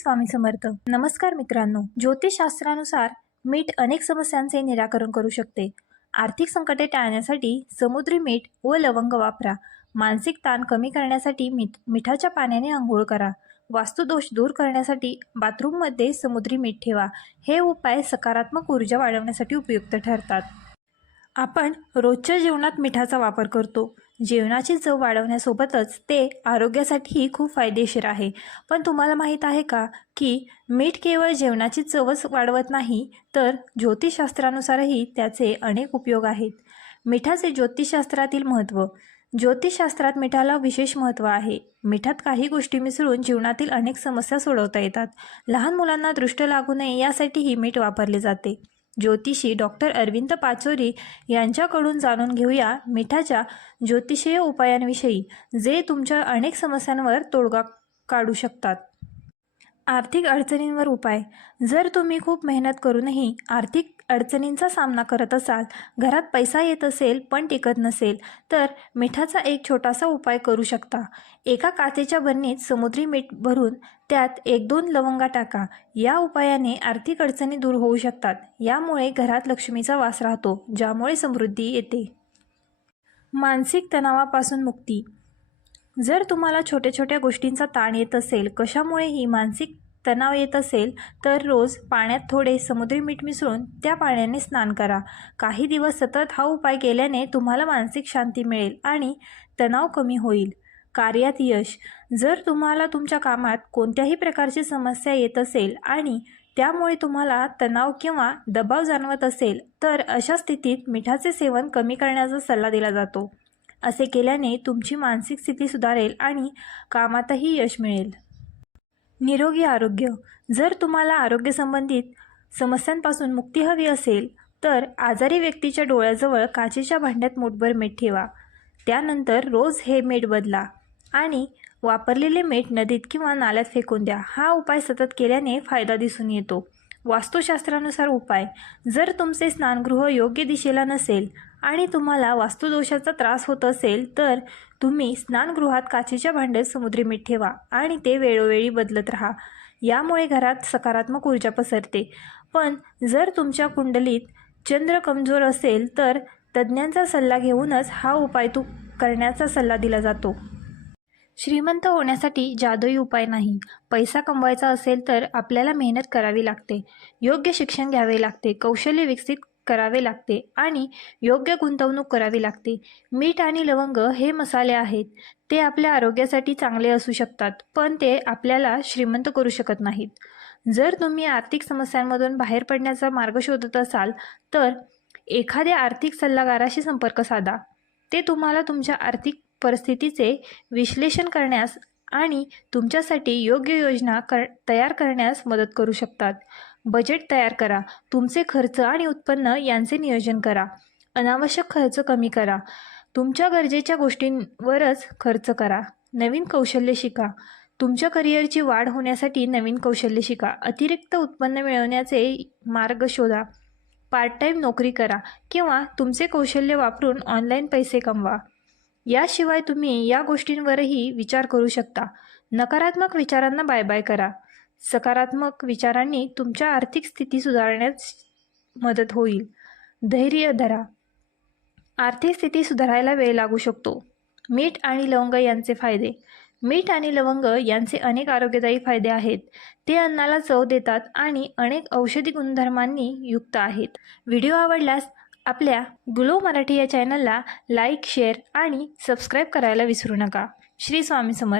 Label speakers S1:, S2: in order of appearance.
S1: स्वामी समर्थ. नमस्कार मित्रांनो ज्योतिषशास्त्रानुसार मीठ अनेक समस्यांचे निराकरण करू शकते. आर्थिक संकटे टाळण्यासाठी समुद्री मीठ व लवंग वापरा. मानसिक ताण कमी करण्यासाठी मीठ मिठाच्या पाण्याने आंघोळ करा. वास्तुदोष दूर करण्यासाठी बाथरूममध्ये समुद्री मीठ ठेवा. हे उपाय सकारात्मक ऊर्जा वाढवण्यासाठी उपयुक्त ठरतात. आपण रोजच्या जेवणात मिठाचा वापर करतो. जेवणाची चव वाढवण्यासोबतच ते आरोग्यासाठीही खूप फायदेशीर आहे. पण तुम्हाला माहीत आहे का की मीठ केवळ जेवणाची चवच वाढवत नाही तर ज्योतिषशास्त्रानुसारही त्याचे अनेक उपयोग आहेत. मिठाचे ज्योतिषशास्त्रातील महत्त्व. ज्योतिषशास्त्रात मिठाला विशेष महत्त्व आहे. मिठात काही गोष्टी मिसळून जीवनातील अनेक समस्या सोडवता येतात. लहान मुलांना दृष्ट लागू नये यासाठीही मीठ वापरले जाते. ज्योतिषी डॉक्टर अरविंद पाचोरी यांच्याकडून जाणून घेऊया मिठाच्या ज्योतिषीय उपायांविषयी जे तुमच्या अनेक समस्यांवर तोडगा काढू शकतात. आर्थिक अडचणींवर उपाय. जर तुम्ही खूप मेहनत करूनही आर्थिक अडचणींचा सामना करत असाल घरात पैसा येत असेल पण टिकत नसेल तर मिठाचा एक छोटासा उपाय करू शकता. एका काचेच्या बरणीत समुद्री मीठ भरून त्यात एक दोन लवंगा टाका. या उपायाने आर्थिक अडचणी दूर होऊ शकतात. यामुळे घरात लक्ष्मीचा वास राहतो ज्यामुळे समृद्धी येते. मानसिक तणावापासून मुक्ती. जर तुम्हाला छोट्या छोट्या गोष्टींचा ताण येत असेल कशामुळेही मानसिक तणाव येत असेल तर रोज पाण्यात थोडे समुद्री मीठ मिसळून त्या पाण्याने स्नान करा. काही दिवस सतत हा उपाय केल्याने तुम्हाला मानसिक शांती मिळेल आणि तणाव कमी होईल. कार्यात यश. जर तुम्हाला तुमच्या कामात कोणत्याही प्रकारची समस्या येत असेल आणि त्यामुळे तुम्हाला तणाव किंवा दबाव जाणवत असेल तर अशा स्थितीत मिठाचे सेवन कमी करण्याचा सल्ला दिला जातो. असे केल्याने तुमची मानसिक स्थिती सुधारेल आणि कामातही यश मिळेल. निरोगी आरोग्य. जर तुम्हाला आरोग्यसंबंधित समस्यांपासून मुक्ती हवी असेल तर आजारी व्यक्तीच्या डोळ्याजवळ काचेच्या भांड्यात मूठभर मीठ ठेवा. त्यानंतर रोज हे मीठ बदला आणि वापरलेले मीठ नदीत किंवा नाल्यात फेकून द्या. हा उपाय सतत केल्याने फायदा दिसून येतो. वास्तुशास्त्रानुसार उपाय. जर तुमचे स्नानगृह योग्य दिशेला नसेल आणि तुम्हाला वास्तुदोषाचा त्रास होत असेल तर तुम्ही स्नानगृहात काचेच्या भांड्यात समुद्री मीठ ठेवा आणि ते वेळोवेळी बदलत राहा. यामुळे घरात सकारात्मक ऊर्जा पसरते. पण जर तुमच्या कुंडलीत चंद्र कमजोर असेल तर तज्ज्ञांचा सल्ला घेऊनच हा उपाय तू करण्याचा सल्ला दिला जातो. श्रीमंत होण्यासाठी जादुई उपाय नाही. पैसा कमवायचा असेल तर आपल्याला मेहनत करावी लागते. योग्य शिक्षण घ्यावे लागते. कौशल्य विकसित करावे लागते आणि योग्य गुंतवणूक करावी लागते. मीठ आणि लवंग हे मसाले आहेत. ते आपल्या आरोग्यासाठी चांगले असू शकतात पण ते आपल्याला श्रीमंत करू शकत नाहीत. जर तुम्ही आर्थिक समस्यांमधून बाहेर पडण्याचा मार्ग शोधत असाल तर एखाद्या आर्थिक सल्लागाराशी संपर्क साधा. ते तुम्हाला तुमच्या आर्थिक परिस्थितीचे विश्लेषण करण्यास आणि तुमच्यासाठी योग्य योजना कर तयार करण्यास मदत करू शकतात. बजेट तयार करा. तुमचे खर्च आणि उत्पन्न यांचे नियोजन करा. अनावश्यक खर्च कमी करा. तुमच्या गरजेच्या गोष्टींवरच खर्च करा. नवीन कौशल्य शिका. तुमच्या करिअरची वाढ होण्यासाठी नवीन कौशल्य शिका. अतिरिक्त उत्पन्न मिळवण्याचे मार्ग शोधा. पार्ट टाईम नोकरी करा किंवा तुमचे कौशल्य वापरून ऑनलाईन पैसे कमवा. याशिवाय तुम्ही या गोष्टींवरही विचार करू शकता. नकारात्मक विचारांना बाय बाय करा. सकारात्मक विचारांनी तुमच्या आर्थिक स्थिती सुधारण्यास मदत होईल. धैर्य धरा. आर्थिक स्थिती सुधारायला वेळ लागू शकतो. मीठ आणि लवंग यांचे फायदे. मीठ आणि लवंग यांचे अनेक आरोग्यदायी फायदे आहेत. ते अन्नाला चव देतात आणि अनेक औषधी गुणधर्मांनी युक्त आहेत. व्हिडिओ आवडल्यास आपल्या ग्लो मराठी या चॅनलला लाईक शेअर आणि सबस्क्राईब करायला विसरू नका. श्री स्वामी समर्थ.